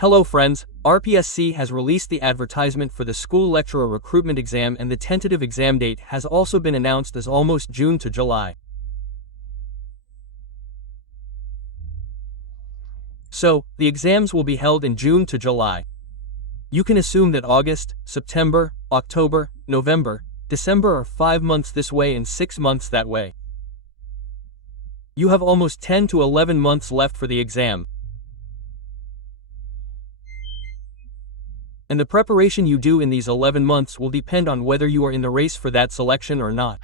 Hello friends, RPSC has released the advertisement for the school lecturer recruitment exam, and the tentative exam date has also been announced as almost June to July. So, the exams will be held in June to July. You can assume that August, September, October, November, December are 5 months this way and 6 months that way. You have almost 10 to 11 months left for the exam. And the preparation you do in these 11 months will depend on whether you are in the race for that selection or not.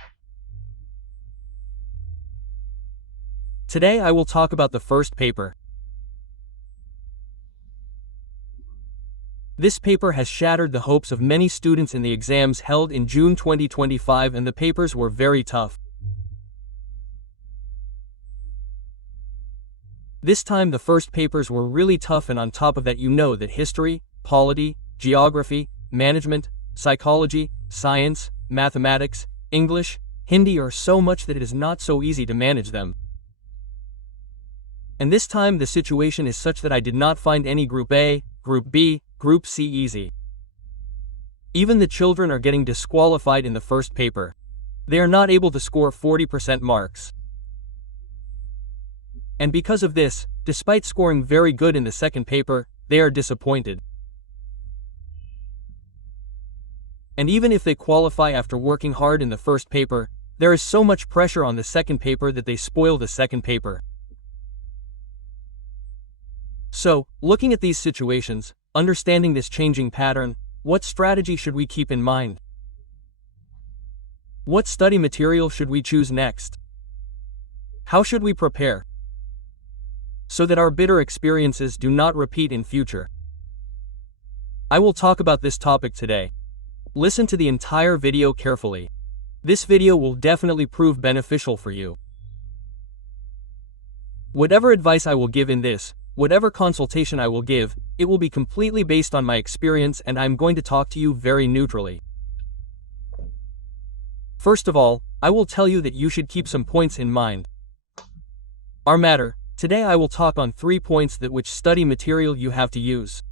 Today I will talk about the first paper. This paper has shattered the hopes of many students in the exams held in June 2025, and the papers were very tough. This time the first papers were really tough, and on top of that you know that history, polity, geography, management, psychology, science, mathematics, English, Hindi are so much that it is not so easy to manage them. And this time the situation is such that I did not find any Group A, Group B, Group C easy. Even the children are getting disqualified in the first paper. They are not able to score 40% marks. And because of this, despite scoring very good in the second paper, they are disappointed. And even if they qualify after working hard in the first paper, there is so much pressure on the second paper that they spoil the second paper. So, looking at these situations, understanding this changing pattern, what strategy should we keep in mind? What study material should we choose next? How should we prepare so that our bitter experiences do not repeat in future? I will talk about this topic today. Listen to the entire video carefully. This video will definitely prove beneficial for you. Whatever advice I will give in this, whatever consultation I will give, it will be completely based on my experience, and I'm going to talk to you very neutrally. First of all, I will tell you that you should keep some points in mind. Our matter, today I will talk on 3 points that which study material you have to use.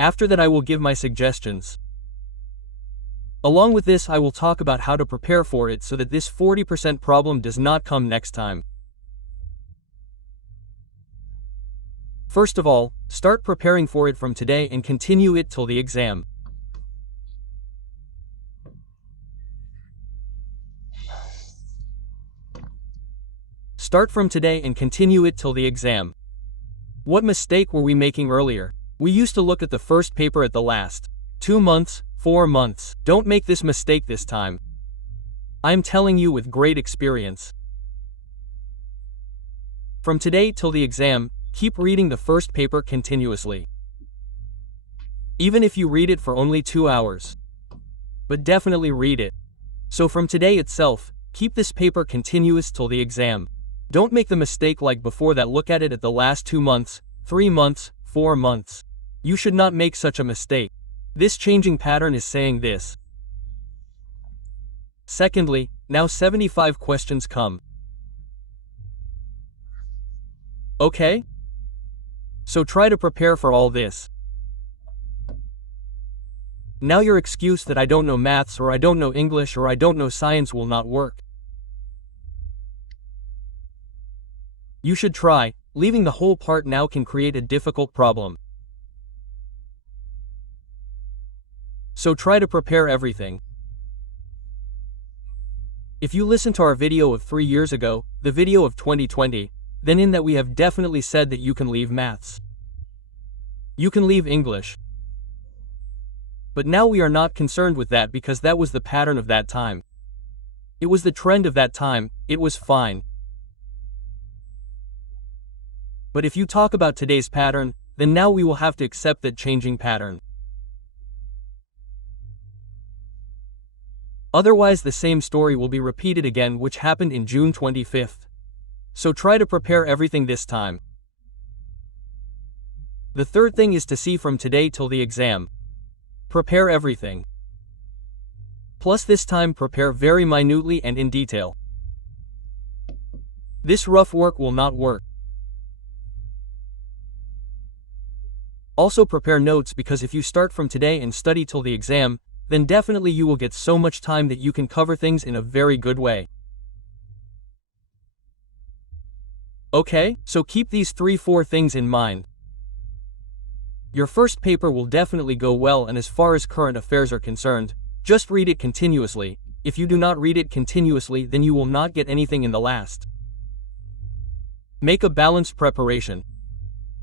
After that I will give my suggestions. Along with this I will talk about how to prepare for it so that this 40% problem does not come next time. First of all, start preparing for it from today and continue it till the exam. Start from today and continue it till the exam. What mistake were we making earlier? We used to look at the first paper at the last 2 months, 4 months. Don't make this mistake this time. I am telling you with great experience. From today till the exam, keep reading the first paper continuously. Even if you read it for only 2 hours. But definitely read it. So from today itself, keep this paper continuous till the exam. Don't make the mistake like before that look at it at the last 2 months, 3 months, 4 months. You should not make such a mistake. This changing pattern is saying this. Secondly, now 75 questions come. Okay? So try to prepare for all this. Now your excuse that I don't know maths or I don't know English or I don't know science will not work. You should try. Leaving the whole part now can create a difficult problem. So try to prepare everything. If you listen to our video of 3 years ago, the video of 2020, then in that we have definitely said that you can leave maths. You can leave English. But now we are not concerned with that because that was the pattern of that time. It was the trend of that time, it was fine. But if you talk about today's pattern, then now we will have to accept that changing pattern. Otherwise the same story will be repeated again, which happened in June 25th. So try to prepare everything this time. The third thing is to see from today till the exam. Prepare everything. Plus this time prepare very minutely and in detail. This rough work will not work. Also prepare notes, because if you start from today and study till the exam, then definitely you will get so much time that you can cover things in a very good way. Okay, so keep these 3-4 things in mind. Your first paper will definitely go well, and as far as current affairs are concerned, just read it continuously. If you do not read it continuously, then you will not get anything in the last. Make a balanced preparation.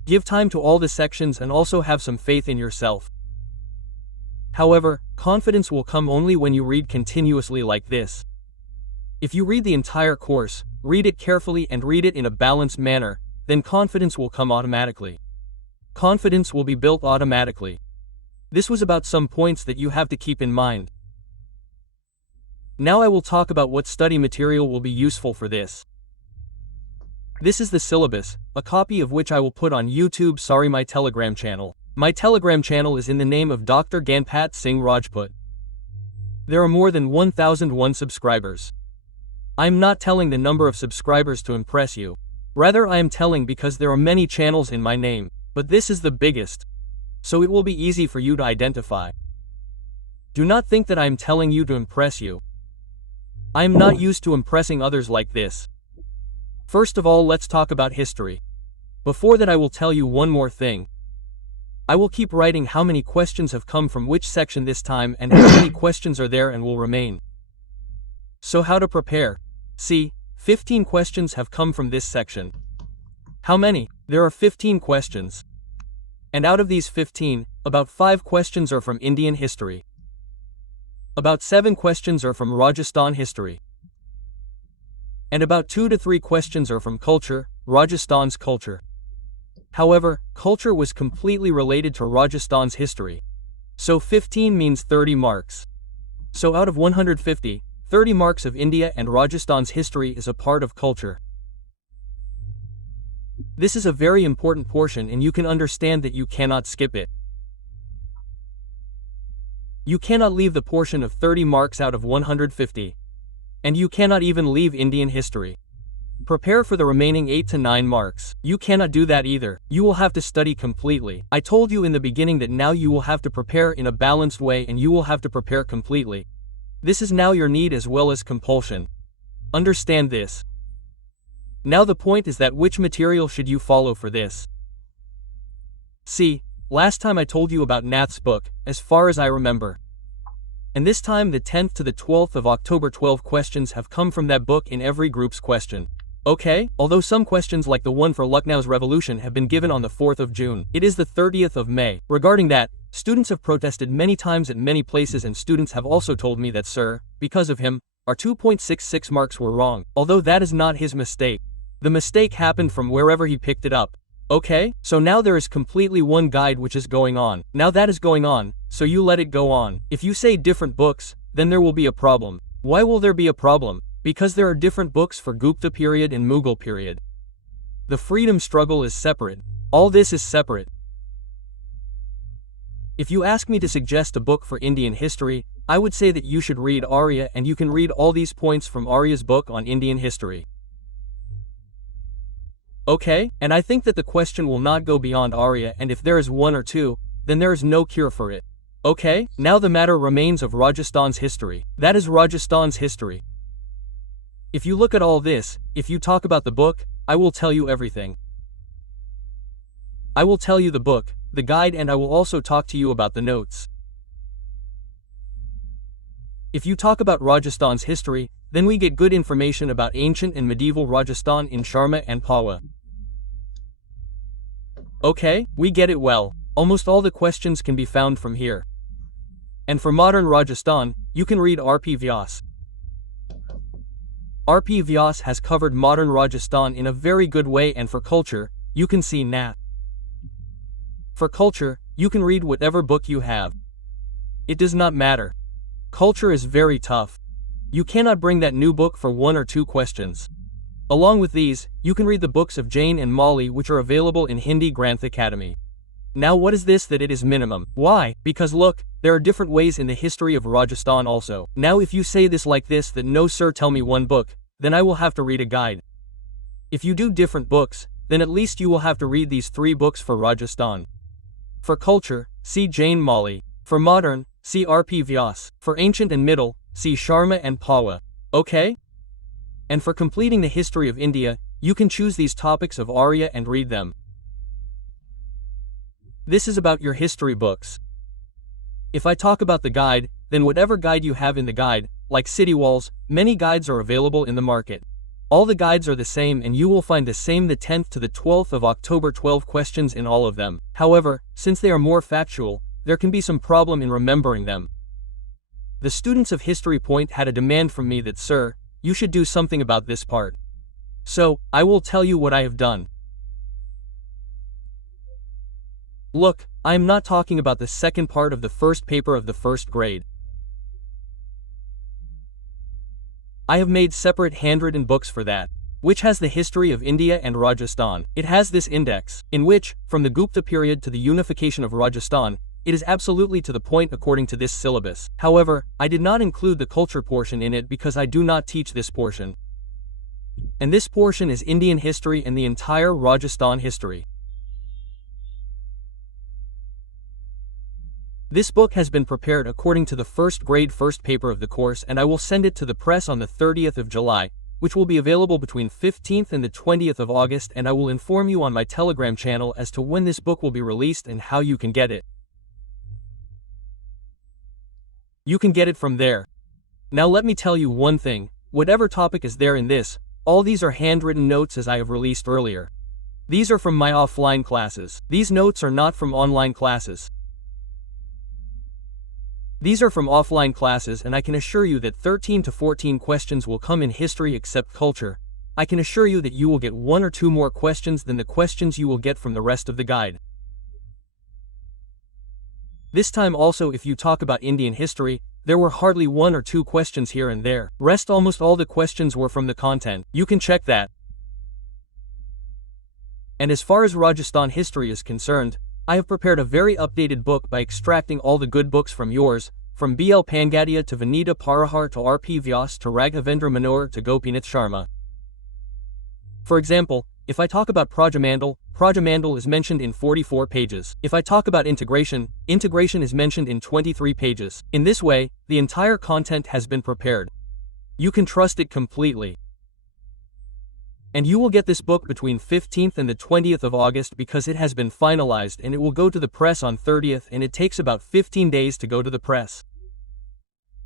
Give time to all the sections and also have some faith in yourself. However, confidence will come only when you read continuously like this. If you read the entire course, read it carefully and read it in a balanced manner, then confidence will come automatically. Confidence will be built automatically. This was about some points that you have to keep in mind. Now I will talk about what study material will be useful for this. This is the syllabus, a copy of which I will put on YouTube, my Telegram channel. My Telegram channel is in the name of Dr. GANPAT SINGH RAJPUROHIT. There are more than 1001 subscribers. I am not telling the number of subscribers to impress you. Rather, I am telling because there are many channels in my name, but this is the biggest. So it will be easy for you to identify. Do not think that I am telling you to impress you. I am not used to impressing others like this. First of all, let's talk about history. Before that, I will tell you one more thing. I will keep writing how many questions have come from which section this time and how many questions are there and will remain. So how to prepare? See, 15 questions have come from this section. How many? There are 15 questions. And out of these 15, about 5 questions are from Indian history. About 7 questions are from Rajasthan history. And about 2 to 3 questions are from culture, Rajasthan's culture. However, culture was completely related to Rajasthan's history. So 15 means 30 marks. So out of 150, 30 marks of India and Rajasthan's history is a part of culture. This is a very important portion, and you can understand that you cannot skip it. You cannot leave the portion of 30 marks out of 150. And you cannot even leave Indian history. Prepare for the remaining 8 to 9 marks. You cannot do that either. You will have to study completely. I told you in the beginning that now you will have to prepare in a balanced way, and you will have to prepare completely. This is now your need as well as compulsion. Understand this. Now the point is that which material should you follow for this? See, last time I told you about Nath's book, as far as I remember. And this time the 10th to the 12th of October 12 questions have come from that book in every group's question. Okay, although some questions like the one for Lucknow's revolution have been given on the 4th of June. It is the 30th of May. Regarding that, students have protested many times at many places, and students have also told me that, sir, because of him, our 2.66 marks were wrong, although that is not his mistake. The mistake happened from wherever he picked it up. Okay, so now there is completely one guide which is going on. Now that is going on, so you let it go on. If you say different books, then there will be a problem. Why will there be a problem? Because there are different books for Gupta period and Mughal period. The freedom struggle is separate. All this is separate. If you ask me to suggest a book for Indian history, I would say that you should read Arya, and you can read all these points from Arya's book on Indian history. Okay, and I think that the question will not go beyond Arya, and if there is 1 or 2, then there is no cure for it. Okay, now the matter remains of Rajasthan's history. That is Rajasthan's history. If you look at all this, if you talk about the book, I will tell you everything. I will tell you the book, the guide, and I will also talk to you about the notes. If you talk about Rajasthan's history, then we get good information about ancient and medieval Rajasthan in Sharma and Pawa. Okay, we get it well. Almost all the questions can be found from here. And for modern Rajasthan, you can read R.P. Vyas. R.P. Vyas has covered modern Rajasthan in a very good way, and for culture, you can see Nath. For culture, you can read whatever book you have. It does not matter. Culture is very tough. You cannot bring that new book for 1 or 2 questions. Along with these, you can read the books of Jain and Mali, which are available in Hindi Granth Academy. Now what is this that it is minimum? Why? Because look, there are different ways in the history of Rajasthan also. Now if you say this like this, that no sir, tell me one book, then I will have to read a guide. If you do different books, then at least you will have to read these 3 books for Rajasthan. For culture, see Jane Molly. For modern, see R.P. Vyas. For ancient and middle, see Sharma and Pawa. Okay? And for completing the history of India, you can choose these topics of Arya and read them. This is about your history books. If I talk about the guide, then whatever guide you have in the guide, like city walls, many guides are available in the market. All the guides are the same and you will find the same the 10th to the 12th of October 12 questions in all of them. However, since they are more factual, there can be some problem in remembering them. The students of History Point had a demand from me that, sir, you should do something about this part. So, I will tell you what I have done. Look, I am not talking about the second part of the first paper of the first grade. I have made separate handwritten books for that, which has the history of India and Rajasthan. It has this index, in which, from the Gupta period to the unification of Rajasthan, it is absolutely to the point according to this syllabus. However, I did not include the culture portion in it because I do not teach this portion. And this portion is Indian history and the entire Rajasthan history. This book has been prepared according to the first grade first paper of the course and I will send it to the press on the 30th of July, which will be available between 15th and the 20th of August, and I will inform you on my Telegram channel as to when this book will be released and how you can get it. You can get it from there. Now let me tell you one thing, whatever topic is there in this, all these are handwritten notes as I have released earlier. These are from my offline classes. These notes are not from online classes. These are from offline classes and I can assure you that 13 to 14 questions will come in history except culture. I can assure you that you will get 1 or 2 more questions than the questions you will get from the rest of the guide. This time also if you talk about Indian history, there were hardly 1 or 2 questions here and there. Rest almost all the questions were from the content. You can check that. And as far as Rajasthan history is concerned, I have prepared a very updated book by extracting all the good books from yours, from B.L. Pangadia to Vanita Parahar to R.P. Vyas to Raghavendra Manohar to Gopinath Sharma. For example, if I talk about Prajamandal is mentioned in 44 pages. If I talk about integration is mentioned in 23 pages. In this way, the entire content has been prepared. You can trust it completely. And you will get this book between 15th and the 20th of August because it has been finalized and it will go to the press on 30th and it takes about 15 days to go to the press.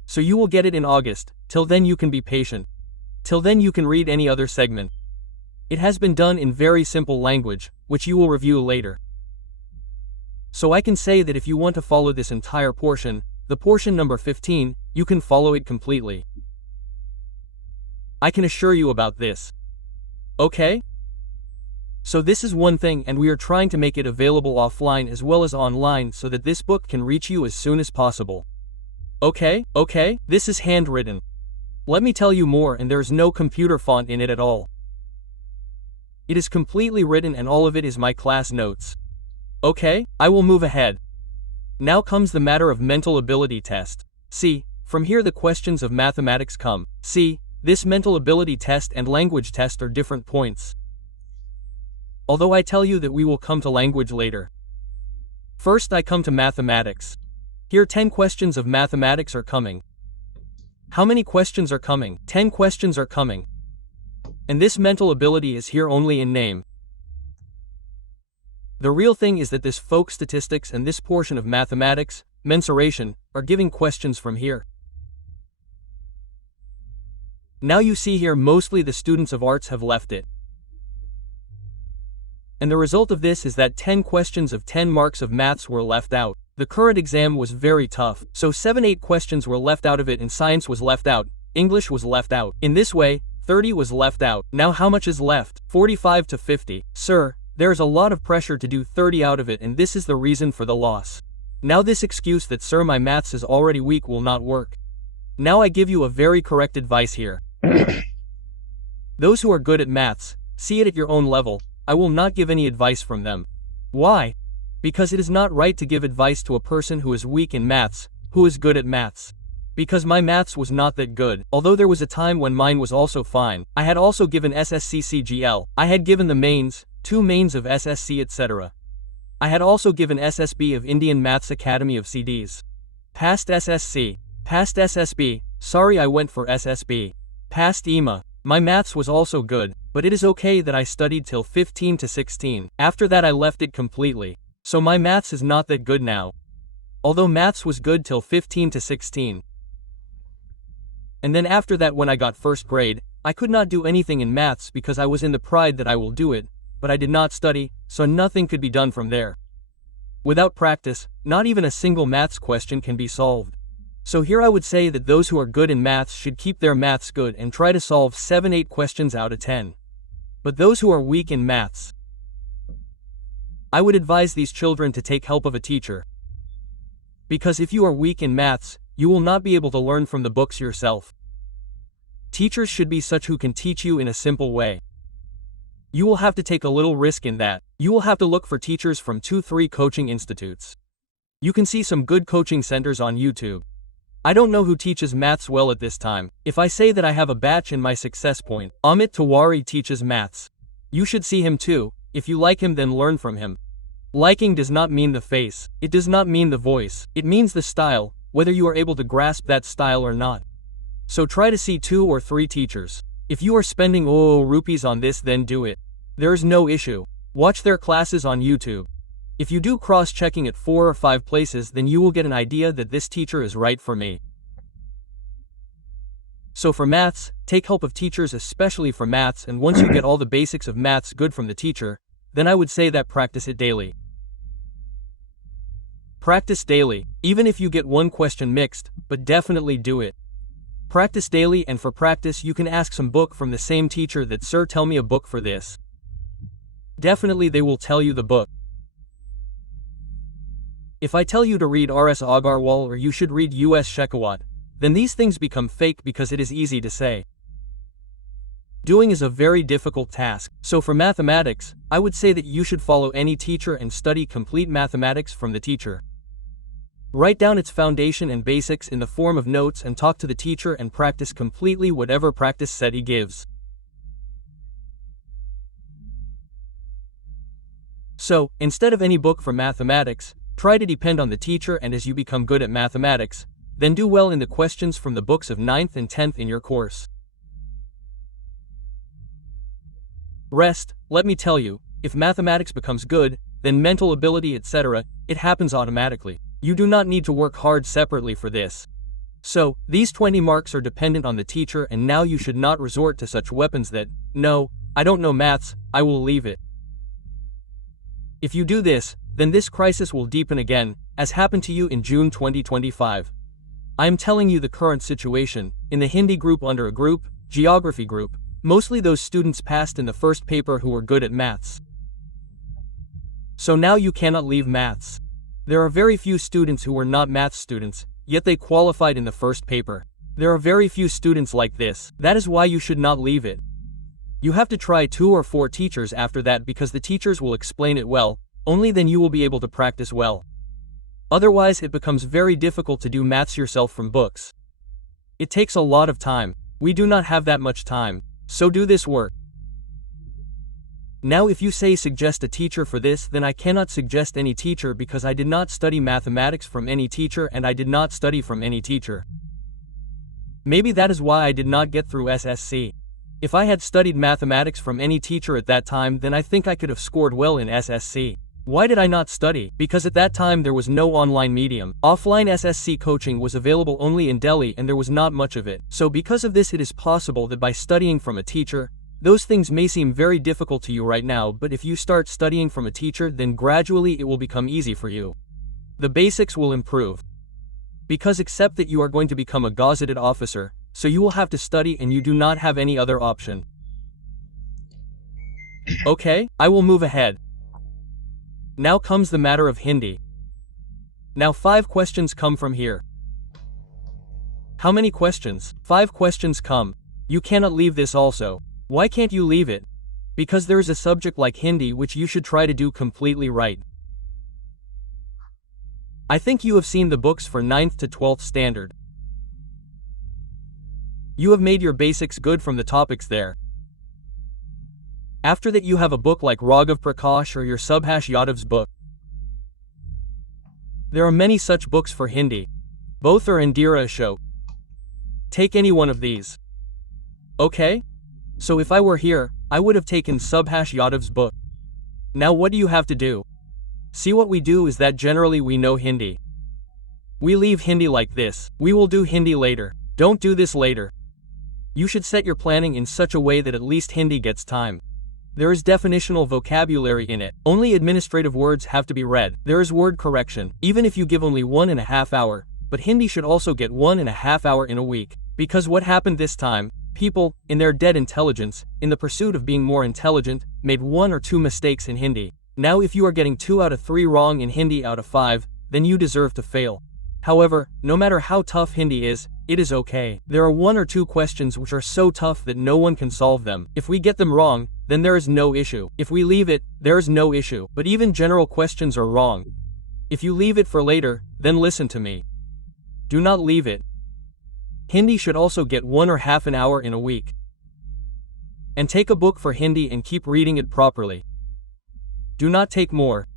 So you will get it in August. Till then you can be patient. Till then you can read any other segment. It has been done in very simple language, which you will review later. So I can say that if you want to follow this entire portion, the portion number 15, you can follow it completely. I can assure you about this. Okay? So this is one thing and we are trying to make it available offline as well as online so that this book can reach you as soon as possible. Okay? This is handwritten. Let me tell you more, and there is no computer font in it at all. It is completely written and all of it is my class notes. Okay, I will move ahead. Now comes the matter of mental ability test. See, from here the questions of mathematics come. See, this mental ability test and language test are different points. Although I tell you that we will come to language later. First I come to mathematics. Here 10 questions of mathematics are coming. How many questions are coming? 10 questions are coming. And this mental ability is here only in name. The real thing is that this folk statistics and this portion of mathematics, mensuration, are giving questions from here. Now you see here mostly the students of arts have left it. And the result of this is that 10 questions of 10 marks of maths were left out. The current exam was very tough, so 7-8 questions were left out of it and science was left out, English was left out. In this way, 30 was left out. Now how much is left? 45 to 50. Sir, there is a lot of pressure to do 30 out of it and this is the reason for the loss. Now this excuse that sir my maths is already weak will not work. Now I give you a very correct advice here. Those who are good at maths, see it at your own level. I will not give any advice from them. Why? Because it is not right to give advice to a person who is weak in maths, who is good at maths. Because my maths was not that good, although there was a time when mine was also fine. I had also given SSC CGL. I had given the mains, 2 mains of SSC etc. I had also given SSB of Indian Maths Academy of CDs. Passed SSC. Passed SSB, sorry I went for SSB. Passed EMA. My maths was also good, but it is okay that I studied till 15 to 16. After that I left it completely. So my maths is not that good now. Although maths was good till 15 to 16. And then after that when I got first grade, I could not do anything in maths because I was in the pride that I will do it, but I did not study, so nothing could be done from there. Without practice, not even a single maths question can be solved. So here I would say that those who are good in maths should keep their maths good and try to solve 7-8 questions out of 10. But those who are weak in maths, I would advise these children to take help of a teacher. Because if you are weak in maths, you will not be able to learn from the books yourself. Teachers should be such who can teach you in a simple way. You will have to take a little risk in that. You will have to look for teachers from 2-3 coaching institutes. You can see some good coaching centers on YouTube. I don't know who teaches maths well at this time. If I say that I have a batch in my success point, Amit Tiwari teaches maths. You should see him too. If you like him, then learn from him. Liking does not mean the face. It does not mean the voice. It means the style, whether you are able to grasp that style or not. So try to see 2 or 3 teachers. If you are spending rupees on this, then do it. There is no issue. Watch their classes on YouTube. If you do cross-checking at 4 or 5 places, then you will get an idea that this teacher is right for me. So for maths, take help of teachers, especially for maths, and once you get all the basics of maths good from the teacher, then I would say that practice it daily. Practice daily, even if you get one question mixed, but definitely do it. Practice daily, and for practice you can ask some book from the same teacher that sir tell me a book for this. Definitely they will tell you the book. If I tell you to read R.S. Agarwal or you should read U.S. Shekhawat, then these things become fake because it is easy to say. Doing is a very difficult task, so for mathematics, I would say that you should follow any teacher and study complete mathematics from the teacher. Write down its foundation and basics in the form of notes and talk to the teacher and practice completely whatever practice set he gives. So, instead of any book for mathematics, try to depend on the teacher, and as you become good at mathematics, then do well in the questions from the books of 9th and 10th in your course. Rest, let me tell you, if mathematics becomes good, then mental ability etc., it happens automatically. You do not need to work hard separately for this. So, these 20 marks are dependent on the teacher, and now you should not resort to such weapons that, no, I don't know maths, I will leave it. If you do this, then this crisis will deepen again, as happened to you in June 2025. I am telling you the current situation. In the Hindi group under a group, geography group, mostly those students passed in the first paper who were good at maths. So now you cannot leave maths. There are very few students who were not maths students, yet they qualified in the first paper. There are very few students like this. That is why you should not leave it. You have to try 2 or 4 teachers after that, because the teachers will explain it well, only then you will be able to practice well. Otherwise it becomes very difficult to do maths yourself from books. It takes a lot of time. We do not have that much time, so do this work. Now if you say suggest a teacher for this, then I cannot suggest any teacher because I did not study mathematics from any teacher and I did not study from any teacher. Maybe that is why I did not get through SSC. If I had studied mathematics from any teacher at that time, then I think I could have scored well in SSC. Why did I not study? Because at that time there was no online medium. Offline SSC coaching was available only in Delhi and there was not much of it. So because of this it is possible that by studying from a teacher, those things may seem very difficult to you right now, but if you start studying from a teacher, then gradually it will become easy for you. The basics will improve. Because except that you are going to become a gazetted officer, so you will have to study and you do not have any other option. Okay, I will move ahead. Now comes the matter of Hindi. Now 5 questions come from here. How many questions? 5 questions come. You cannot leave this also. Why can't you leave it? Because there is a subject like Hindi which you should try to do completely right. I think you have seen the books for 9th to 12th standard. You have made your basics good from the topics there. After that you have a book like Raghav Prakash or your Subhash Yadav's book. There are many such books for Hindi. Both are Indira Ashok. Take any one of these. Okay? So if I were here, I would have taken Subhash Yadav's book. Now what do you have to do? See, what we do is that generally we know Hindi. We leave Hindi like this. We will do Hindi later. Don't do this later. You should set your planning in such a way that at least Hindi gets time. There is definitional vocabulary in it. Only administrative words have to be read. There is word correction, even if you give only 1.5 hours, but Hindi should also get 1.5 hours in a week. Because what happened this time, people, in their dead intelligence, in the pursuit of being more intelligent, made 1 or 2 mistakes in Hindi. Now if you are getting 2 out of 3 wrong in Hindi out of 5, then you deserve to fail. However, no matter how tough Hindi is, it is okay. There are 1 or 2 questions which are so tough that no one can solve them. If we get them wrong, then there is no issue. If we leave it, there is no issue. But even general questions are wrong. If you leave it for later, then listen to me. Do not leave it. Hindi should also get 1 or half an hour in a week. And take a book for Hindi and keep reading it properly. Do not take more.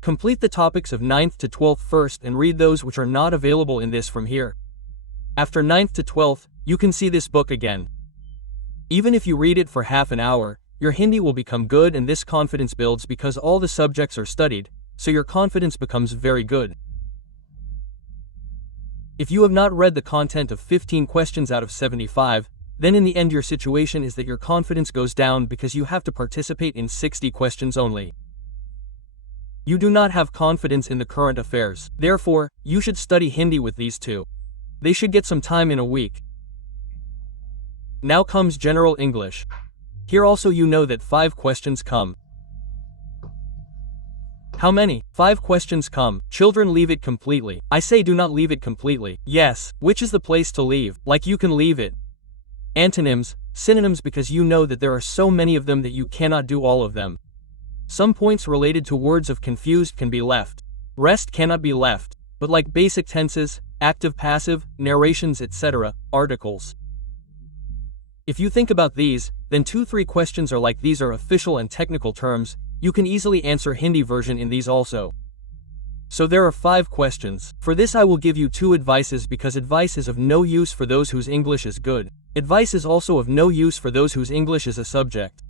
Complete the topics of 9th to 12th first and read those which are not available in this from here. After 9th to 12th, you can see this book again. Even if you read it for half an hour, your Hindi will become good, and this confidence builds because all the subjects are studied, so your confidence becomes very good. If you have not read the content of 15 questions out of 75, then in the end your situation is that your confidence goes down because you have to participate in 60 questions only. You do not have confidence in the current affairs. Therefore, you should study Hindi with these 2. They should get some time in a week. Now comes General English. Here also you know that 5 questions come. How many? 5 questions come. Children, leave it completely. I say do not leave it completely. Yes, which is the place to leave? Like you can leave it. Antonyms, synonyms, because you know that there are so many of them that you cannot do all of them. Some points related to words of confused can be left. Rest cannot be left. But like basic tenses, active, passive, narrations, etc., articles. If you think about these, then 2-3 questions are like these are official and technical terms. You can easily answer Hindi version in these also. So there are 5 questions. For this I will give you 2 advices, because advice is of no use for those whose English is good. Advice is also of no use for those whose English is a subject.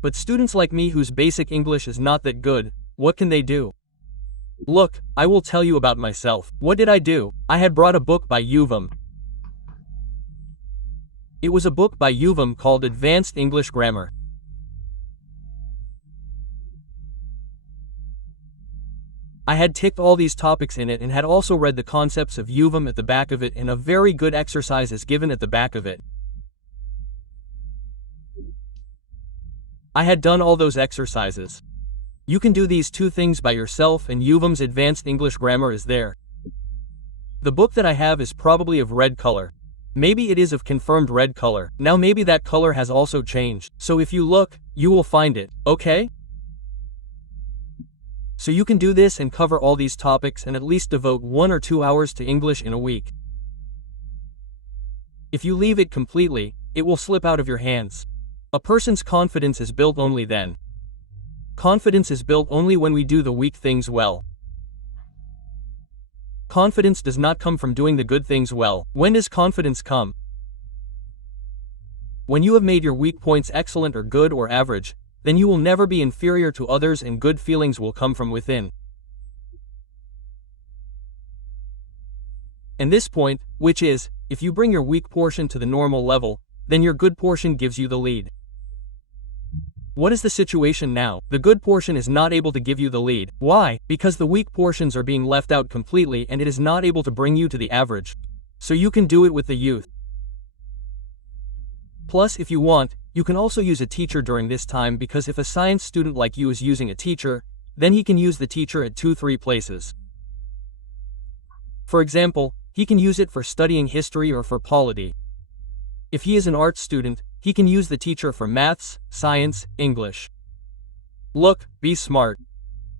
But students like me whose basic English is not that good, what can they do? Look, I will tell you about myself. What did I do? I had brought a book by Yuvam. It was a book by Yuvam called Advanced English Grammar. I had ticked all these topics in it and had also read the concepts of Yuvam at the back of it, and a very good exercise is given at the back of it. I had done all those exercises. You can do these 2 things by yourself, and Yuvam's Advanced English Grammar is there. The book that I have is probably of red color. Maybe it is of confirmed red color. Now maybe that color has also changed. So if you look, you will find it, okay? So you can do this and cover all these topics and at least devote 1 or 2 hours to English in a week. If you leave it completely, it will slip out of your hands. A person's confidence is built only then. Confidence is built only when we do the weak things well. Confidence does not come from doing the good things well. When does confidence come? When you have made your weak points excellent or good or average, then you will never be inferior to others, and good feelings will come from within. And this point, which is, if you bring your weak portion to the normal level, then your good portion gives you the lead. What is the situation now? The good portion is not able to give you the lead. Why? Because the weak portions are being left out completely and it is not able to bring you to the average. So you can do it with the youth. Plus, if you want, you can also use a teacher during this time, because if a science student like you is using a teacher, then he can use the teacher at 2-3 places. For example, he can use it for studying history or for polity. If he is an art student, he can use the teacher for maths, science, English. Look, be smart.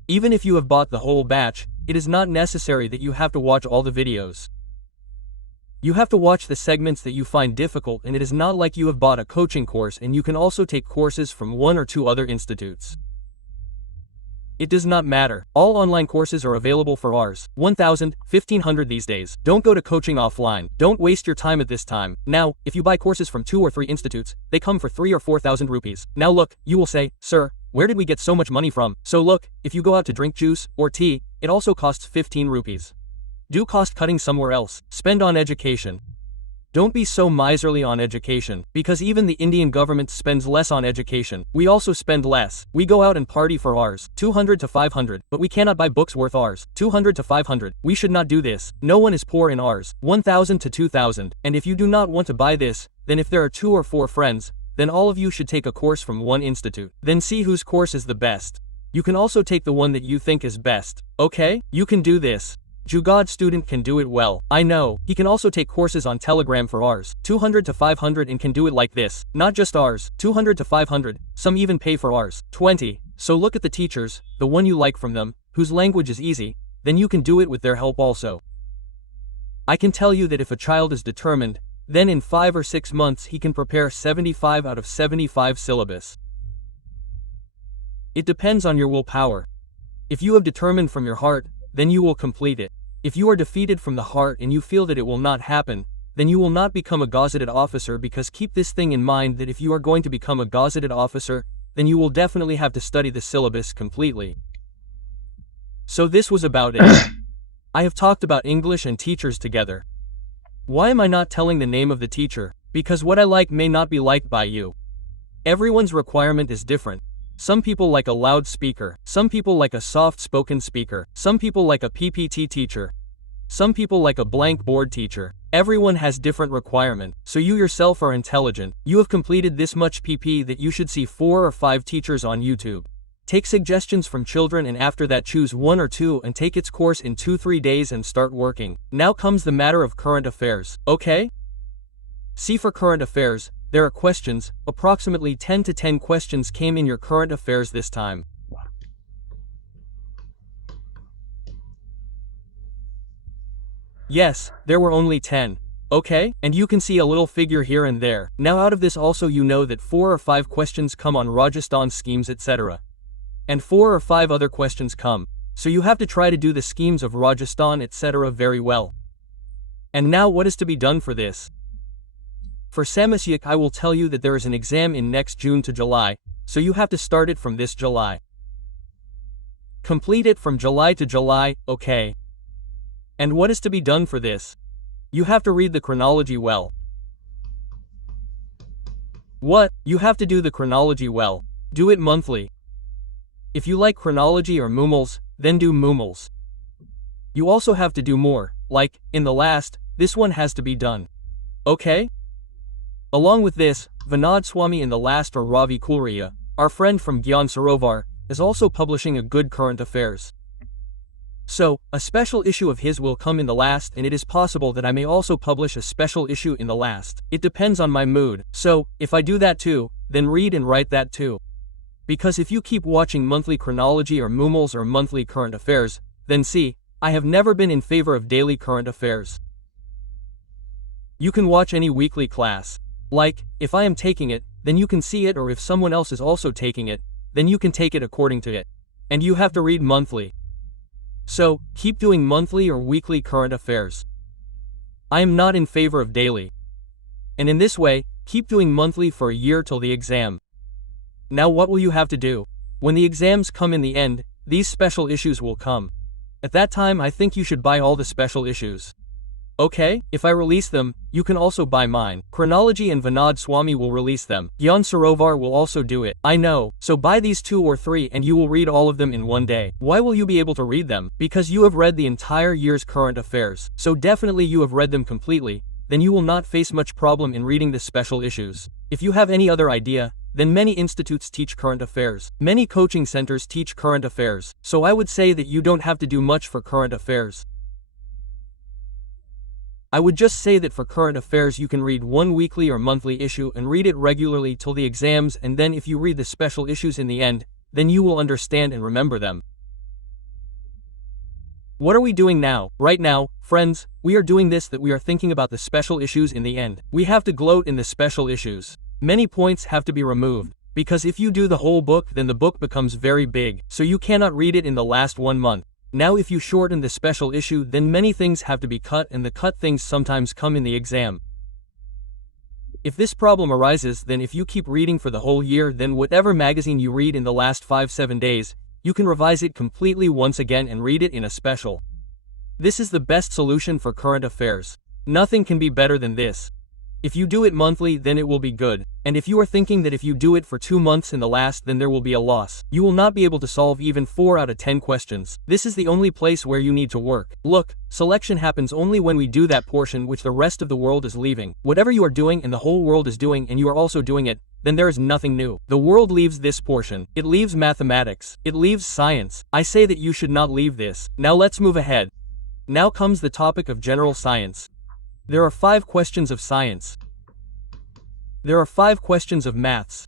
Even if you have bought the whole batch, it is not necessary that you have to watch all the videos. You have to watch the segments that you find difficult, and it is not like you have bought a coaching course, and you can also take courses from 1 or 2 other institutes. It does not matter. All online courses are available for Rs. 1,000, 1,500 these days. Don't go to coaching offline. Don't waste your time at this time. Now, if you buy courses from 2 or 3 institutes, they come for 3 or 4,000 rupees. Now look, you will say, sir, where did we get so much money from? So look, if you go out to drink juice or tea, it also costs 15 rupees. Do cost cutting somewhere else. Spend on education. Don't be so miserly on education, because even the Indian government spends less on education. We also spend less. We go out and party for Rs. 200 to 500, but we cannot buy books worth Rs. 200 to 500. We should not do this. No one is poor in Rs. 1,000 to 2,000. And if you do not want to buy this, then if there are 2 or 4 friends, then all of you should take a course from one institute. Then see whose course is the best. You can also take the one that you think is best. Okay? You can do this. Jugaad student can do it well. I know. He can also take courses on Telegram for Rs. 200 to 500 and can do it like this. Not just Rs. 200 to 500. Some even pay for Rs. 20. So look at the teachers, the one you like from them, whose language is easy, then you can do it with their help also. I can tell you that if a child is determined, then in 5 or 6 months he can prepare 75 out of 75 syllabus. It depends on your willpower. If you have determined from your heart, then you will complete it. If you are defeated from the heart and you feel that it will not happen, then you will not become a gazetted officer, because keep this thing in mind that if you are going to become a gazetted officer, then you will definitely have to study the syllabus completely. So this was about it. I have talked about English and teachers together. Why am I not telling the name of the teacher? Because what I like may not be liked by you. Everyone's requirement is different. Some people like a loud speaker, some people like a soft-spoken speaker, some people like a PPT teacher, some people like a blank board teacher. Everyone has different requirement, so you yourself are intelligent. You have completed this much PP that you should see 4 or 5 teachers on YouTube. Take suggestions from children and after that choose 1 or 2 and take its course in 2-3 days and start working. Now comes the matter of current affairs, okay? See, for current affairs, there are questions. Approximately 10 to 10 questions came in your current affairs this time. Yes, there were only 10. Okay? And you can see a little figure here and there. Now out of this also you know that 4 or 5 questions come on Rajasthan schemes, etc. And 4 or 5 other questions come. So you have to try to do the schemes of Rajasthan, etc. very well. And now what is to be done for this? For Samasyak, I will tell you that there is an exam in next June to July, so you have to start it from this July. Complete it from July to July, okay? And what is to be done for this? You have to read the chronology well. What? You have to do the chronology well. Do it monthly. If you like chronology or mumals, then do mumals. You also have to do more, like, in the last, this one has to be done. Okay? Along with this, Vinod Swami in the last, or Ravi Kulriya, our friend from Gyan Sarovar, is also publishing a good current affairs. So, a special issue of his will come in the last, and it is possible that I may also publish a special issue in the last. It depends on my mood. So, if I do that too, then read and write that too. Because if you keep watching monthly chronology or mumals or monthly current affairs, then see, I have never been in favor of daily current affairs. You can watch any weekly class. Like, if I am taking it, then you can see it, or if someone else is also taking it, then you can take it according to it. And you have to read monthly. So, keep doing monthly or weekly current affairs. I am not in favor of daily. And in this way, keep doing monthly for a year till the exam. Now what will you have to do? When the exams come in the end, these special issues will come. At that time I think you should buy all the special issues. Okay, if I release them, you can also buy mine. Chronology and Vinod Swami will release them. Gyan Sarovar will also do it. I know, so buy these 2 or 3 and you will read all of them in one day. Why will you be able to read them? Because you have read the entire year's current affairs. So definitely you have read them completely, then you will not face much problem in reading the special issues. If you have any other idea, then many institutes teach current affairs. Many coaching centers teach current affairs. So I would say that you don't have to do much for current affairs. I would just say that for current affairs you can read one weekly or monthly issue and read it regularly till the exams, and then if you read the special issues in the end, then you will understand and remember them. What are we doing now? Right now, friends, we are doing this, that we are thinking about the special issues in the end. We have to gloat in the special issues. Many points have to be removed. Because if you do the whole book, then the book becomes very big, so you cannot read it in the last 1 month. Now if you shorten the special issue, then many things have to be cut, and the cut things sometimes come in the exam. If this problem arises, then if you keep reading for the whole year, then whatever magazine you read in the last 5-7 days, you can revise it completely once again and read it in a special. This is the best solution for current affairs. Nothing can be better than this. If you do it monthly, then it will be good. And if you are thinking that if you do it for 2 months in the last, then there will be a loss. You will not be able to solve even 4 out of 10 questions. This is the only place where you need to work. Look, selection happens only when we do that portion which the rest of the world is leaving. Whatever you are doing and the whole world is doing and you are also doing it, then there is nothing new. The world leaves this portion. It leaves mathematics. It leaves science. I say that you should not leave this. Now let's move ahead. Now comes the topic of general science. There are 5 questions of science. There are 5 questions of maths.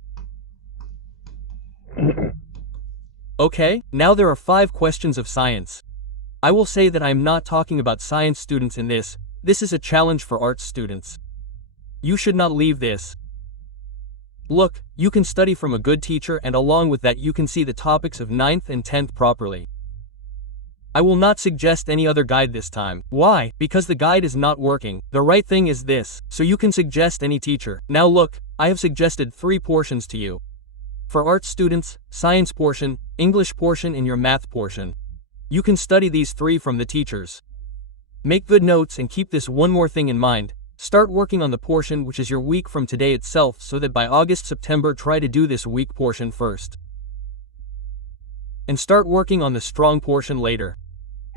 Okay, now there are 5 questions of science. I will say that I am not talking about science students in this. This is a challenge for arts students. You should not leave this. Look, you can study from a good teacher, and along with that you can see the topics of 9th and 10th properly. I will not suggest any other guide this time. Why? Because the guide is not working. The right thing is this, so you can suggest any teacher. Now look, I have suggested 3 portions to you. For arts students, science portion, English portion and your math portion. You can study these 3 from the teachers. Make good notes and keep this one more thing in mind. Start working on the portion which is your week from today itself, so that by August-September try to do this weak portion first. And start working on the strong portion later.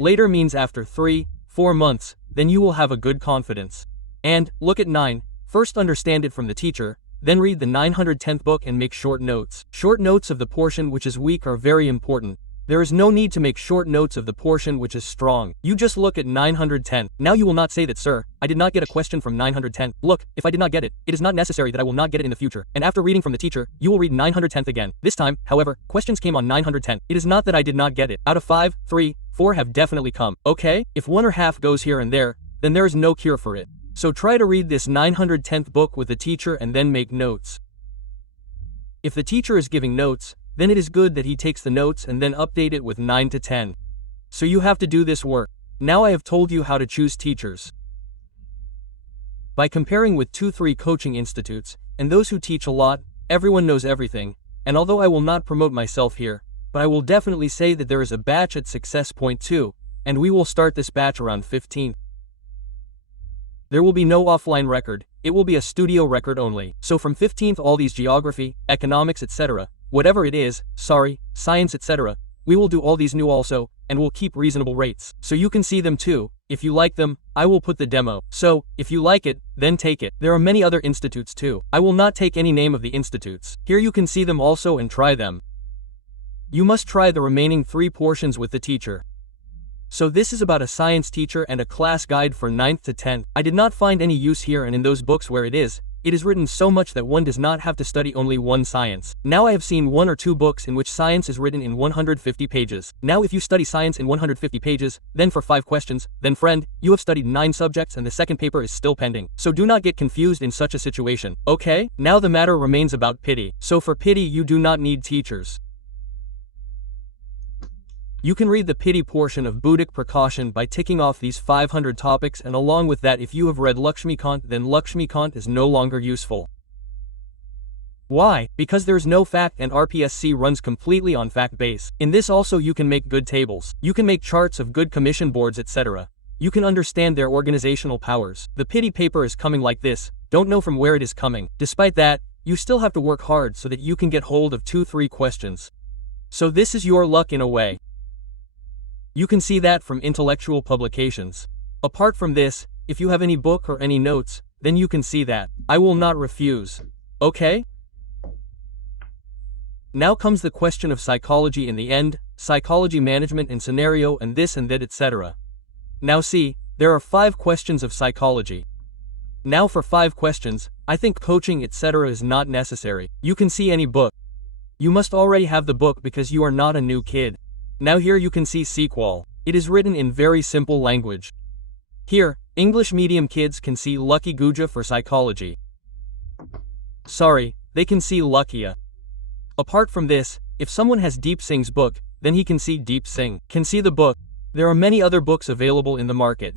Later means after 3-4 months, then you will have a good confidence. And, look at 9, first understand it from the teacher, then read the 910th book and make short notes. Short notes of the portion which is weak are very important. There is no need to make short notes of the portion which is strong. You just look at 910. Now you will not say that, sir, I did not get a question from 910. Look, if I did not get it, it is not necessary that I will not get it in the future. And after reading from the teacher, you will read 910th again. This time, however, questions came on 910. It is not that I did not get it. Out of 5, 3, 4 have definitely come. Okay? If 1 or half goes here and there, then there is no cure for it. So try to read this 910th book with the teacher and then make notes. If the teacher is giving notes, then it is good that he takes the notes and then update it with 9 to 10. So you have to do this work. Now I have told you how to choose teachers. By comparing with 2-3 coaching institutes, and those who teach a lot, everyone knows everything, and although I will not promote myself here, but I will definitely say that there is a batch at Success Point 2, and we will start this batch around 15th. There will be no offline record, it will be a studio record only. So from 15th all these geography, economics etc., whatever it is, science etc., we will do all these new also, and we'll keep reasonable rates. So you can see them too. If you like them, I will put the demo. So, if you like it, then take it. There are many other institutes too. I will not take any name of the institutes. Here you can see them also and try them. You must try the remaining 3 portions with the teacher. So this is about a science teacher and a class guide for 9th to 10th. I did not find any use here, and in those books where it is written so much that one does not have to study only one science. Now I have seen 1 or 2 books in which science is written in 150 pages. Now if you study science in 150 pages, then for 5 questions, then friend, you have studied 9 subjects and the second paper is still pending. So do not get confused in such a situation. Okay? Now the matter remains about pity. So for pity you do not need teachers. You can read the pity portion of Buddhic Precaution by ticking off these 500 topics, and along with that if you have read Lakshmikant, then Lakshmikant is no longer useful. Why? Because there is no fact and RPSC runs completely on fact base. In this also you can make good tables. You can make charts of good commission boards etc. You can understand their organizational powers. The pity paper is coming like this, don't know from where it is coming. Despite that, you still have to work hard so that you can get hold of 2-3 questions. So this is your luck in a way. You can see that from intellectual publications. Apart from this, if you have any book or any notes, then you can see that. I will not refuse. Okay? Now comes the question of psychology in the end, psychology management and scenario and this and that etc. Now see, there are 5 questions of psychology. Now for 5 questions, I think coaching etc. is not necessary. You can see any book. You must already have the book because you are not a new kid. Now here you can see sequel. It is written in very simple language. Here, English medium kids can see Lucky Guja for psychology. Sorry, they can see Luckia. Apart from this, if someone has Deep Singh's book, then he can see Deep Singh, can see the book. There are many other books available in the market.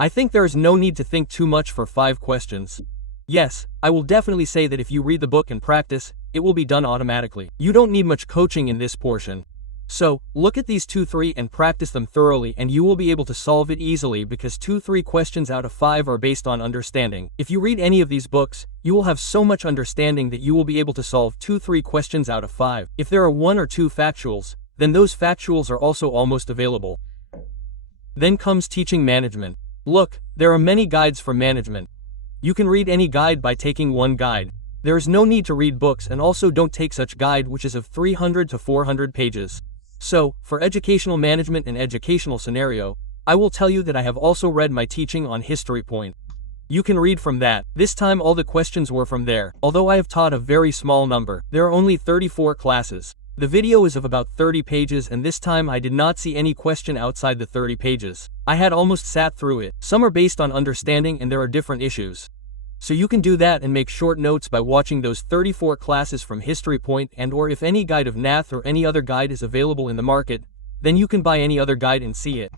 I think there is no need to think too much for 5 questions. Yes, I will definitely say that if you read the book and practice, it will be done automatically. You don't need much coaching in this portion. So, look at these 2-3 and practice them thoroughly and you will be able to solve it easily because 2-3 questions out of 5 are based on understanding. If you read any of these books, you will have so much understanding that you will be able to solve 2-3 questions out of 5. If there are 1 or 2 factuals, then those factuals are also almost available. Then comes teaching management. Look, there are many guides for management. You can read any guide by taking one guide. There is no need to read books and also don't take such guide which is of 300 to 400 pages. So, for educational management and educational scenario, I will tell you that I have also read my teaching on history point. You can read from that. This time all the questions were from there. Although I have taught a very small number, there are only 34 classes. The video is of about 30 pages and this time I did not see any question outside the 30 pages. I had almost sat through it. Some are based on understanding and there are different issues. So you can do that and make short notes by watching those 34 classes from History Point and or if any guide of NATH or any other guide is available in the market, then you can buy any other guide and see it.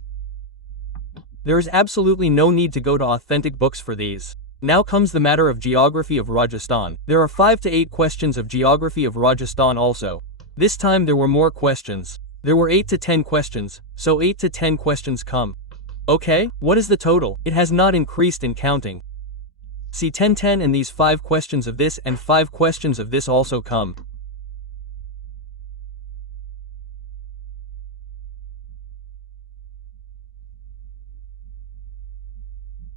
There is absolutely no need to go to authentic books for these. Now comes the matter of geography of Rajasthan. There are 5 to 8 questions of geography of Rajasthan also. This time there were more questions. There were 8 to 10 questions, so 8 to 10 questions come. Okay, what is the total? It has not increased in counting. See 10-10 and these 5 questions of this and 5 questions of this also come.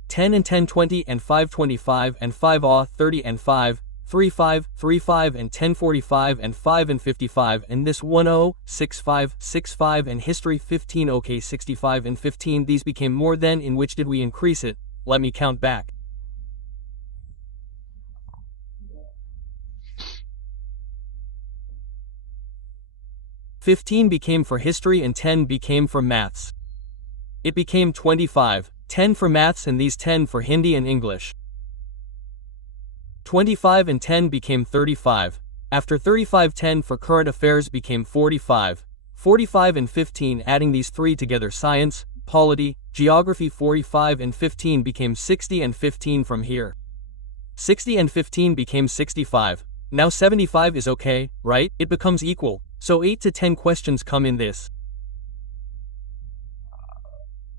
Ten and 10 20 and 5 25 and 5 30 and 5 35 35 and 10 45 and 5 and 55 and this 10 65 65 and history 15 okay 65 and 15 these became more than in which did we increase it? Let me count back. 15 became for history and 10 became for maths. It became 25, 10 for maths and these 10 for Hindi and English. 25 and 10 became 35. After 35 10 for current affairs became 45. 45 and 15 adding these 3 together science, polity, geography 45 and 15 became 60 and 15 from here. 60 and 15 became 65. Now 75 is okay, right? It becomes equal. So 8 to 10 questions come in this.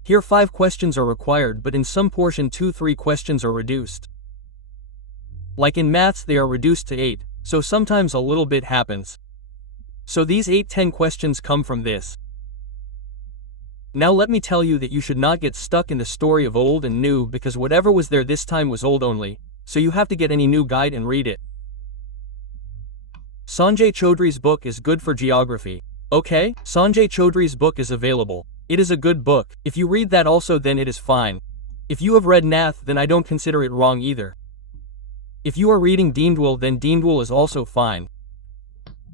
Here 5 questions are required but in some portion 2-3 questions are reduced. Like in maths they are reduced to 8, so sometimes a little bit happens. So these 8-10 questions come from this. Now let me tell you that you should not get stuck in the story of old and new because whatever was there this time was old only, so you have to get any new guide and read it. Sanjay Chaudhary's book is good for geography. Okay, Sanjay Chaudhary's book is available. It is a good book. If you read that also then it is fine. If you have read Nath then I don't consider it wrong either. If you are reading Deendwal then Deendwal is also fine.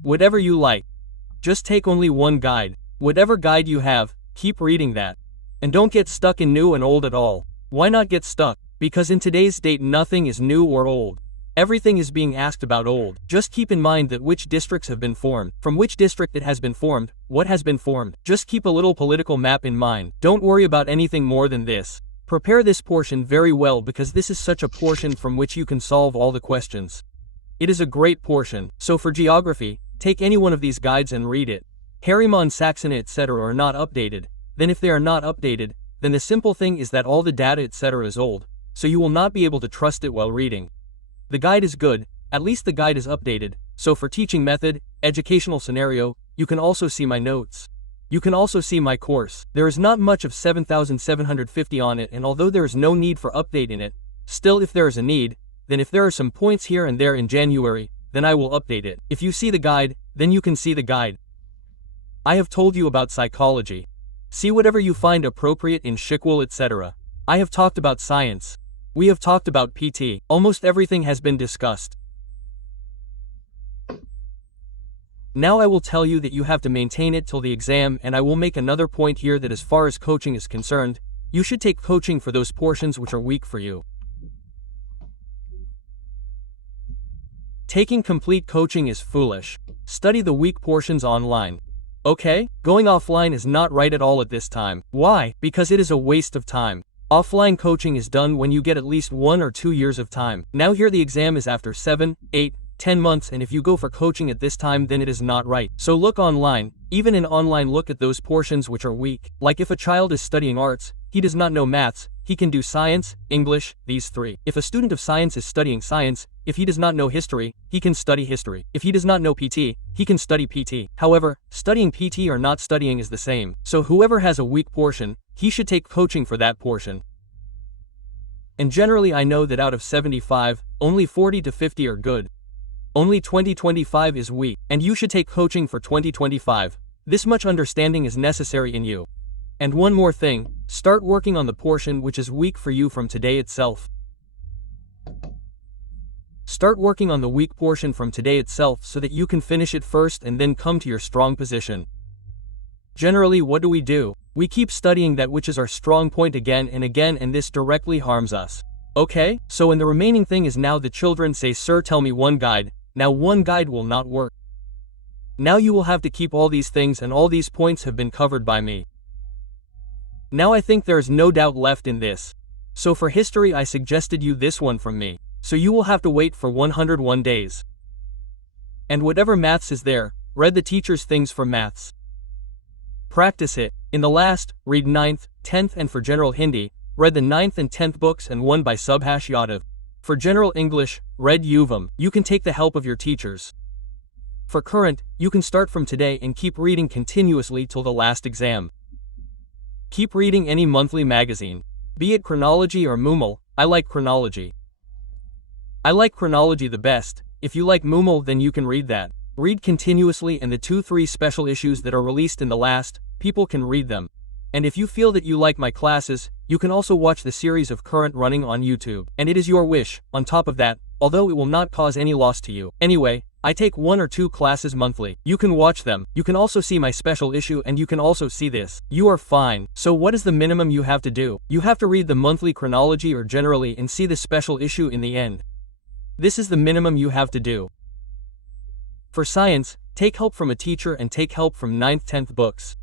Whatever you like. Just take only one guide. Whatever guide you have, keep reading that. And don't get stuck in new and old at all. Why not get stuck? Because in today's date nothing is new or old. Everything is being asked about old. Just keep in mind that which districts have been formed, from which district it has been formed, what has been formed. Just keep a little political map in mind. Don't worry about anything more than this. Prepare this portion very well because this is such a portion from which you can solve all the questions. It is a great portion. So for geography, take any one of these guides and read it. Harriman, Saxena etc. are not updated. Then if they are not updated, then the simple thing is that all the data etc. is old, so you will not be able to trust it while reading. The guide is good, at least the guide is updated, so for teaching method, educational scenario, you can also see my notes. You can also see my course. There is not much of 7,750 on it and although there is no need for update in it, still if there is a need, then if there are some points here and there in January, then I will update it. If you see the guide, then you can see the guide. I have told you about psychology. See whatever you find appropriate in Shikwal etc. I have talked about science. We have talked about PT. Almost everything has been discussed. Now I will tell you that you have to maintain it till the exam and I will make another point here that as far as coaching is concerned, you should take coaching for those portions which are weak for you. Taking complete coaching is foolish. Study the weak portions online. Okay? Going offline is not right at all at this time. Why? Because it is a waste of time. Offline coaching is done when you get at least 1 or 2 years of time. Now here the exam is after 7, 8, 10 months, and if you go for coaching at this time, then it is not right. So look online. Even in online, look at those portions which are weak. Like if a child is studying arts, he does not know maths, he can do science, English, these 3. If a student of science is studying science, if he does not know history, he can study history. If he does not know PT, he can study PT. However, studying PT or not studying is the same. So whoever has a weak portion, he should take coaching for that portion. And generally I know that out of 75, only 40 to 50 are good. Only 20-25 is weak, and you should take coaching for 20-25. This much understanding is necessary in you. And one more thing, start working on the portion which is weak for you from today itself. Start working on the weak portion from today itself so that you can finish it first and then come to your strong position. Generally, what do? We keep studying that which is our strong point again and again, and this directly harms us. Okay? So and the remaining thing is now the children say, "Sir, tell me one guide." Now one guide will not work. Now you will have to keep all these things, and all these points have been covered by me. Now I think there is no doubt left in this. So for history I suggested you this one from me. So you will have to wait for 101 days. And whatever maths is there, read the teacher's things for maths. Practice it. In the last, read 9th, 10th, and for general Hindi, read the 9th and 10th books and one by Subhash Yadav. For general English, read Yuvam. You can take the help of your teachers. For current, you can start from today and keep reading continuously till the last exam. Keep reading any monthly magazine. Be it Chronology or Moomal, I like Chronology. I like Chronology the best. If you like Moomal, then you can read that. Read continuously, and the 2-3 special issues that are released in the last, people can read them. And if you feel that you like my classes, you can also watch the series of current running on YouTube. And it is your wish, on top of that, although it will not cause any loss to you. Anyway, I take 1 or 2 classes monthly. You can watch them. You can also see my special issue, and you can also see this. You are fine. So what is the minimum you have to do? You have to read the monthly Chronology or generally and see the special issue in the end. This is the minimum you have to do. For science, take help from a teacher and take help from 9th, 10th books.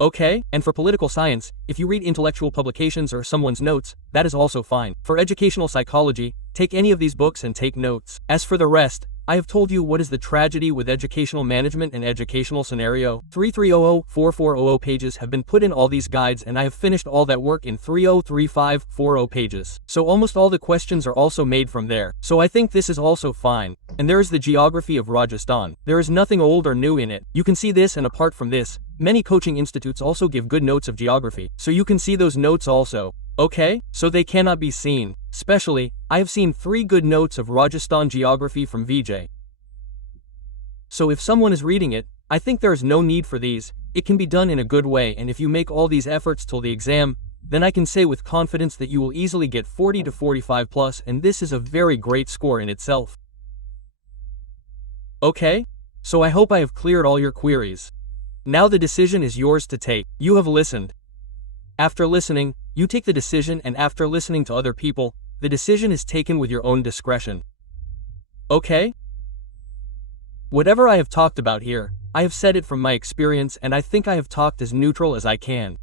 Okay? And for political science, if you read intellectual publications or someone's notes, that is also fine. For educational psychology, take any of these books and take notes. As for the rest, I have told you what is the tragedy with educational management and educational scenario. 3300-4400 pages have been put in all these guides, and I have finished all that work in 303540 pages. So almost all the questions are also made from there. So I think this is also fine. And there is the geography of Rajasthan. There is nothing old or new in it. You can see this, and apart from this, many coaching institutes also give good notes of geography. So you can see those notes also. Okay? So they cannot be seen. Especially, I have seen 3 good notes of Rajasthan geography from VJ. So if someone is reading it, I think there is no need for these. It can be done in a good way, and if you make all these efforts till the exam, then I can say with confidence that you will easily get 40 to 45 plus, and this is a very great score in itself. Okay? So I hope I have cleared all your queries. Now the decision is yours to take. You have listened. After listening, you take the decision, and after listening to other people, the decision is taken with your own discretion. Okay? Whatever I have talked about here, I have said it from my experience, and I think I have talked as neutral as I can.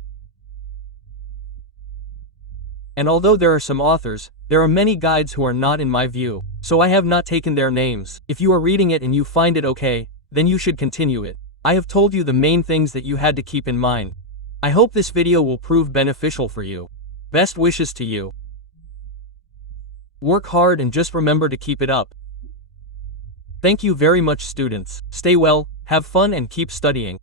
And although there are some authors, there are many guides who are not in my view, so I have not taken their names. If you are reading it and you find it okay, then you should continue it. I have told you the main things that you had to keep in mind. I hope this video will prove beneficial for you. Best wishes to you. Work hard and just remember to keep it up. Thank you very much, students. Stay well, have fun, and keep studying.